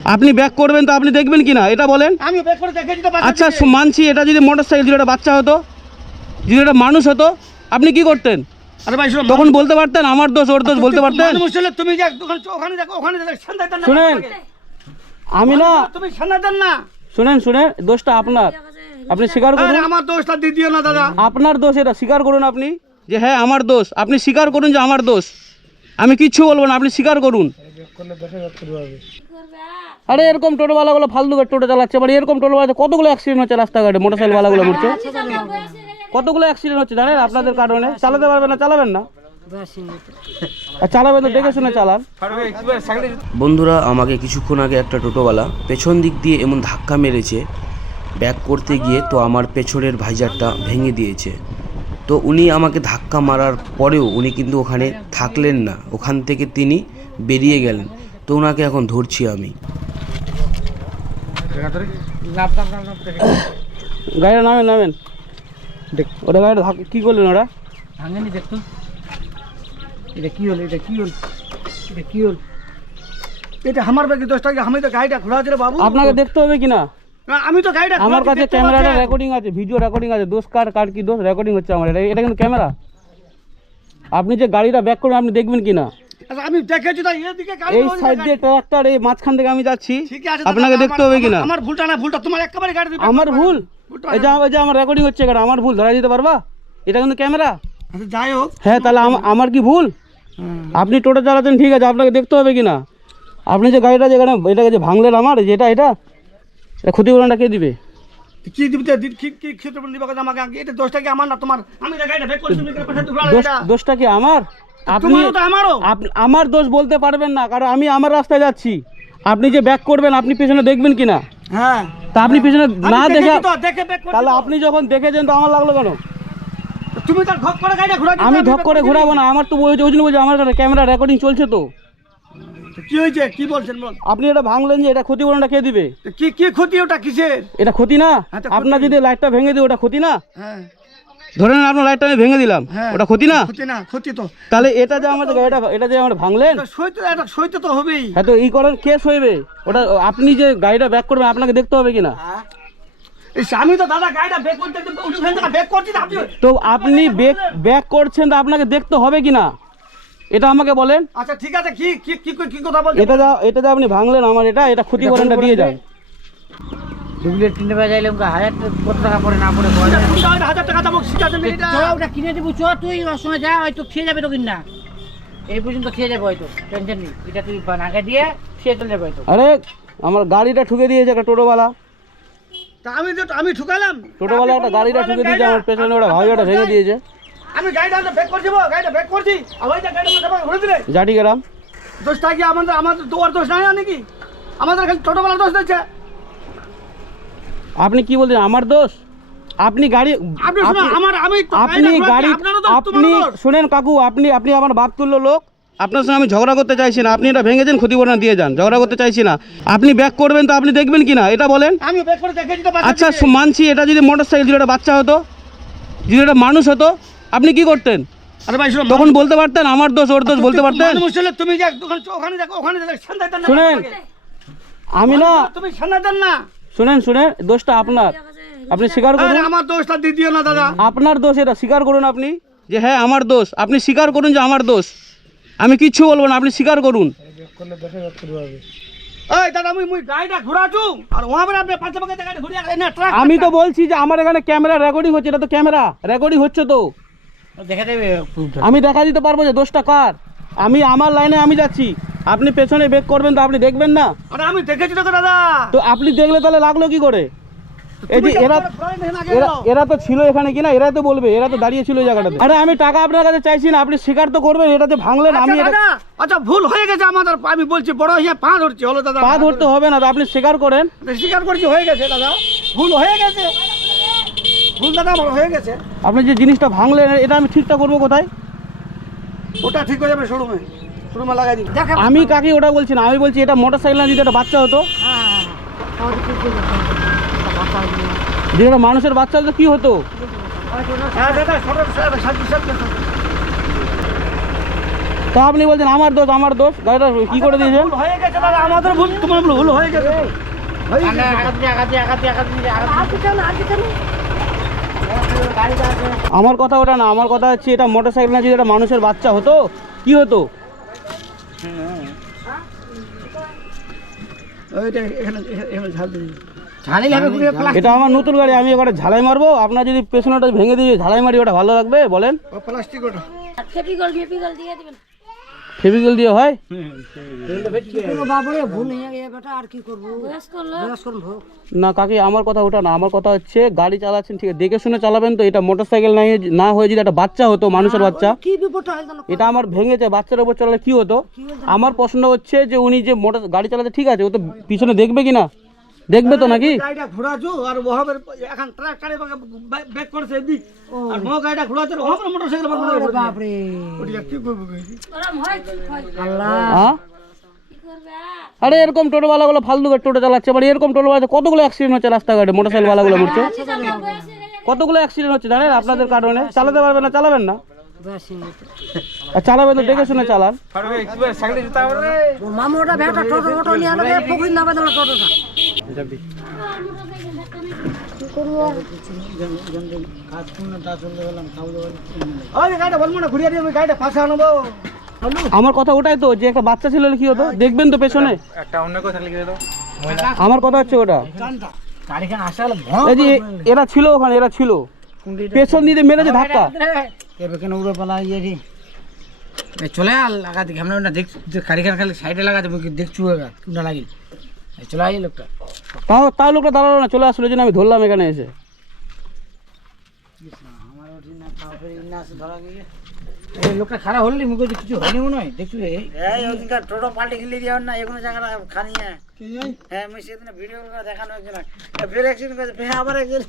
আপনি ব্যাক করবেন তো আপনি দেখবেন কি না এটা বলেন। আমি ব্যাক করে আচ্ছা মানছি এটা যদি মোটর সাইকেল যদি একটা বাচ্চা হতো যদি একটা মানুষ হতো আপনি কি করতেন? আরে ভাই তখন বলতে পারতেন আমার দোষ ওর দোষ বলতে পারতেন? তুমি ওখানে ওখানে দেখো ওখানে শুনেন আমি না তুমি না। শুনেন শুনেন দোষটা আপনার। আপনি স্বীকার করুন। আমার দোষটা দিয়ে দিও না দাদা। আপনার দোষ এটা স্বীকার করুন আপনি যে হ্যাঁ আমার দোষ। আপনি স্বীকার করুন যে আমার দোষ। আমি কিচ্ছু বলব না আপনি স্বীকার করুন। আরে এরকম টোটোওয়ালাগুলো ফালতু টোটো চালাচ্ছে। মানে এরকম টোটোওয়ালা কতগুলো অ্যাক্সিডেন্ট হচ্ছে রাস্তাঘাটে? মোটরসাইকেলওয়ালাগুলো মরছে? কতগুলো অ্যাক্সিডেন্ট হচ্ছে? জানেন আপনাদের কারণে। চালাতে পারবেন না, চালাবেন না। চালাবেন তো দেখে চালান। বন্ধুরা, আমাকে কিছুক্ষণ আগে একটা টোটোওয়ালা পেছন দিক দিয়ে এমন ধাক্কা মেরেছে, ব্যাক করতে গিয়ে তো আমার পেছনের ভাইজারটা ভেঙে দিয়েছে। তো উনি আমাকে ধাক্কা মারার পরেও উনি কিন্তু ওখানে থাকলেন না। ওখান থেকে তিনি বেরিয়ে গেলেন। তো ওনাকে এখন ধরছি আমি। গাড়িটা নামেন নামেন। ওটা গাড়িটা কি করলেন ওরা? ভাঙেনি দেখতো। এটা কি হলো এটা কি হলো এটা কি হলো? এটা আমার ব্যাগে দোষটা কি আমি তো গাড়িটা ঘোরা ছিল বাবু। আপনাকে দেখতে হবে কি না না, আমি তো গাড়িটা আমার কাছে ক্যামেরাটা রেকর্ডিং আছে ভিডিও রেকর্ডিং আছে দোষ কার কার কি দোষ রেকর্ডিং হচ্ছে আমার। এটা এটা কিন্তু ক্যামেরা। আপনি যে গাড়িটা ব্যাক করবেন আপনি দেখবেন কি না আচ্ছা, আমি দেখেছি তো এদিকে গাড়ি এই সাইড দিয়ে ট্রাক্টর এই মাঝখান থেকে আমি যাচ্ছি। ঠিক আছে আপনাকে আমার- দেখতে হবে কি না আমার- ভুলটা না ভুলটা তোমার একেবারে গাড়ি দিবে আমার ভুল? এই যে আমার রেকর্ডিং হচ্ছে আমার ভুল ধরা দিতে পারবা? এটা কিন্তু ক্যামেরা। আচ্ছা, যাই হোক। হ্যাঁ তাহলে আম- আমার কি ভুল? আপনি টোটো চালাচ্ছেন ঠিক আছে আপনাকে দেখতে হবে কি না আপনি যে গাড়িটা যেখানে এটাকে যে ভাঙলেন আমার যেটা এটা এটা ক্ষতিপূরণটা কে দিবে? কি আমাকে এটা দোষটা কি আমার না তোমার? আমি গাড়িটা কেন এটা? দোষটা কি আমার? আপনি আমারও। আমার দোষ বলতে পারবেন না কারণ আমি আমার রাস্তায় যাচ্ছি। আপনি যে ব্যাক করবেন আপনি পেছনে দেখবেন কিনা? হ্যাঁ। তা আপনি পেছনে না দেখে তাহলে আপনি যখন দেখেছেন তো আমার লাগল কেন? তুমি তার ঘপ করে গাড়িটা ঘোরা আমি ধক করে ঘোরাবো না আমার তো ওই জন্য বলছি আমার ক্যামেরা রেকর্ডিং চলছে তো। কি হয়েছে? কি বলছেন বল। আপনি এটা ভাঙলেন যে এটা ক্ষতিপূরণটা কে দিবে? কি কি ক্ষতি ওটা কিসের? এটা ক্ষতি না? হ্যাঁ। আপনার যদি লাইটটা ভেঙে দিই ওটা ক্ষতি না? হ্যাঁ। ধরে নেন আপনার লাইটটা আমি ভেঙে দিলাম। হ্যাঁ ওটা ক্ষতি না? ক্ষতি না ক্ষতি তো। তাহলে এটা যে আমাদের এটা এটা যে আমরা ভাঙলেন? সইতে এটা সইতে তো হবেই। হ্যাঁ তো এই করেন কে সইবে? ওটা আপনি যে গাড়িটা ব্যাক করবেন আপনাকে দেখতে হবে কিনা? আমি তো দাদা গাড়িটা করতে করছি আপনি তো আপনি ব্যাক ব্যাক করছেন তো আপনাকে দেখতে হবে কিনা? এটা আমাকে বলেন। আচ্ছা ঠিক আছে কি কি কি কথা বলছেন? এটা যা এটা যা আপনি ভাঙলেন আমার এটা এটা ক্ষতি ক্ষতিপূরণটা দিয়ে যান। ডুপ্লিকেট কিনতে পাওয়া যাইলে ওকে হাজার কত টাকা পড়ে না পড়ে হাজার টাকা দাম ওটা কিনে দিবি চ তুই ওর সঙ্গে যা হয়তো খেয়ে যাবে তো কিনা। এই পর্যন্ত খেয়ে যাবে হয়তো টেনশন নেই। এটা তুই নাকে দিয়ে খেয়ে চলে যাবে হয়তো। আরে আমার গাড়িটা ঠুকে দিয়েছে একটা টোটোওয়ালা। তা আমি তো আমি ঠুকালাম। টোটোওয়ালা একটা গাড়িটা ঠুকে দিয়েছে আমার পেছনে ওটা ভাই ওটা ভেঙে দিয়েছে। আমি গাড়িটা বেক করছি গো, গাড়িটা বেক করছি। আবার যা গাড়িটা ঘুরে দিলে। জাটি গেলাম দোষটা কি আমাদের আমাদের তোমার দোষ নাই নাকি? আমাদের খালি ছোটবেলার দোষ দিচ্ছে আপনি কি বলছেন? আমার দোষ? আপনি গাড়ি আপনি গাড়ি আপনি। শুনেন কাকু আপনি আপনি আমার বাপ তুল্য লোক। আপনার সঙ্গে আমি ঝগড়া করতে চাইছি না। আপনি এটা ভেঙেছেন ক্ষতিপূরণ দিয়ে যান। ঝগড়া করতে চাইছি না। আপনি ব্যাক করবেন তো আপনি দেখবেন কি না এটা বলেন। আচ্ছা মানছি এটা যদি মোটর সাইকেল যদি একটা বাচ্চা হতো যদি একটা মানুষ হতো আপনি কি করতেন? তখন বলতে পারতেন আমার দোষ ওর দোষ বলতে পারতেন? শুনেন আমি না তুমি না শুনেন শুনেন দোষটা আপনার। আপনি স্বীকার করুন। আমার দোষটা দিয়ে দিও না দাদা। আপনার দোষ এটা স্বীকার করুন আপনি। যে হ্যাঁ আমার দোষ। আপনি স্বীকার করুন যে আমার দোষ। আমি কিচ্ছু বলব না আপনি স্বীকার করুন। এই দাদা আমি তো বলছি যে আমার এখানে ক্যামেরা রেকর্ডিং হচ্ছে এটা তো ক্যামেরা রেকর্ডিং হচ্ছে তো। আমি দেখা দিতে পারব যে দোষটা কার। আমি আমার লাইনে আমি যাচ্ছি। আপনি পেছনে বেক করবেন তো আপনি দেখবেন না। আরে আমি দেখেছি তো দাদা। তো আপনি দেখলে তাহলে লাগল কি করে? এই যে এরা এরা এরা তো ছিল এখানে কিনা এরা তো বলবে এরা তো দাঁড়িয়ে ছিল জায়গাটাতে। আরে আমি টাকা আপনার কাছে চাইছি না আপনি স্বীকার তো করবেন এটাতে ভাঙলেন আমি আচ্ছা ভুল হয়ে গেছে আমাদের আমি বলছি বড় হয়ে পা ধরছি হলো দাদা। পা ধরতে হবে না তো আপনি স্বীকার করেন। স্বীকার করছি হয়ে গেছে দাদা। ভুল হয়ে গেছে। ভুল দাদা আমার হয়ে গেছে। আপনি যে জিনিসটা ভাঙলেন এটা আমি ঠিকঠাক করব কোথায়? ওটা ঠিক হয়ে যাবে শোরুমে। আমি কাকে ওটা বলছি না আমি বলছি এটা মোটর সাইকেল না যদি একটা বাচ্চা হতো। হ্যাঁ হ্যাঁ, হ্যাঁ। যদি একটা মানুষের বাচ্চা হতো কি হতো? তা আপনি বলছেন আমার দোষ আমার দোষ। গাড়িটা কি করে দিয়েছেন? আমাদের ভুল তোমার ভুল হয়ে গেছে আমার কথা ওটা না আমার কথা হচ্ছে এটা মোটর সাইকেল না যদি এটা মানুষের বাচ্চা হতো কি হতো? ওইটা এখানে এখানে- ঝাল দিন। এটা আমার নতুন গাড়ি আমি ওটা ঝালাই মারবো। আপনার যদি পেছনেটা ভেঙে দিয়ে ঝালাই মারি ওটা ভালো লাগবে? বলেন। ও প্লাস্টিক ওটা। ফেপিকল ফেপিকল দিয়ে দিবেন। ফেভিকল দিয়ে হয় বাবরে ভুল গেছে বেটা আর কি করব? বয়স্ক লোক। না কাকি আমার কথা ওটা না আমার কথা হচ্ছে গাড়ি চালাচ্ছেন ঠিক আছে দেখে শুনে চালাবেন তো এটা মোটর সাইকেল না হয়ে- না হয়ে যদি একটা বাচ্চা হতো মানুষের বাচ্চা এটা আমার ভেঙেছে বাচ্চার উপর চালালে কি হতো? আমার প্রশ্ন হচ্ছে যে উনি যে মোটর গাড়ি চালাতে ঠিক আছে ও তো পিছনে দেখবে কি না দেখবে তো নাকি? গাড়িটা ঘোরাছো আর ওহাবের এখন ট্রাক্টরে ব্যাক করছে এদিক। আর ও গাড়িটা ঘোরাছো ওহাবের মোটরসাইকেল বার করে পড়ে বাপরে। ওটা কি করব আল্লাহ। আরে এরকম টোটোওয়ালাগুলো ফালতু টোটো চালাচ্ছে। মানে এরকম টোটোওয়ালা কতগুলো অ্যাক্সিডেন্ট হচ্ছে রাস্তাঘাটে? মোটর সাইকেল ওয়ালাগুলো মরছে কতগুলো অ্যাক্সিডেন্ট হচ্ছে? জানেন আপনাদের কারণে। চালাতে পারবেন না চালাবেন না। আর চালাবেন তো দেখে শুনে চালান। মামুটা ভেটা টোটো টোটো নিয়ে আনবে পুকুর নামে দিল টোটোটা। না আমার কথা ওটাই তো যে একটা বাচ্চা ছিল কি হতো? দেখবেন তো পেছনে। আমার কথা হচ্ছে ওটা। গাড়িখান আসাল ভঁ এই যে এরা ছিল ওখানে এরা ছিল। পেছন দিয়ে মেরেছে ধাক্কা। কেন উড়ে পালা ইয়ে চলে আল লাগা দেখি আমরা দেখ গাড়িখান খালি সাইডে লাগা দেবো দেখছু কোনটা লাগিল। চলে আই লোকটা। তাও তাও লোকটা দাঁড়াল না চলে আসলো জন্য আমি ধরলাম এখানে এসে। লোকটা খারাপ হলি মুখে কিছু হয়নি মনে হয়? দেখছু এই। ওদিনকার টোটো পাল্টে গিলে দিয়ে না এগুলো জায়গাটা খানি হ্যাঁ হ্যাঁ আমি সেদিন ভিডিও দেখানো একজন ফের অ্যাক্সিডেন্ট করেছে ফের আবার accident।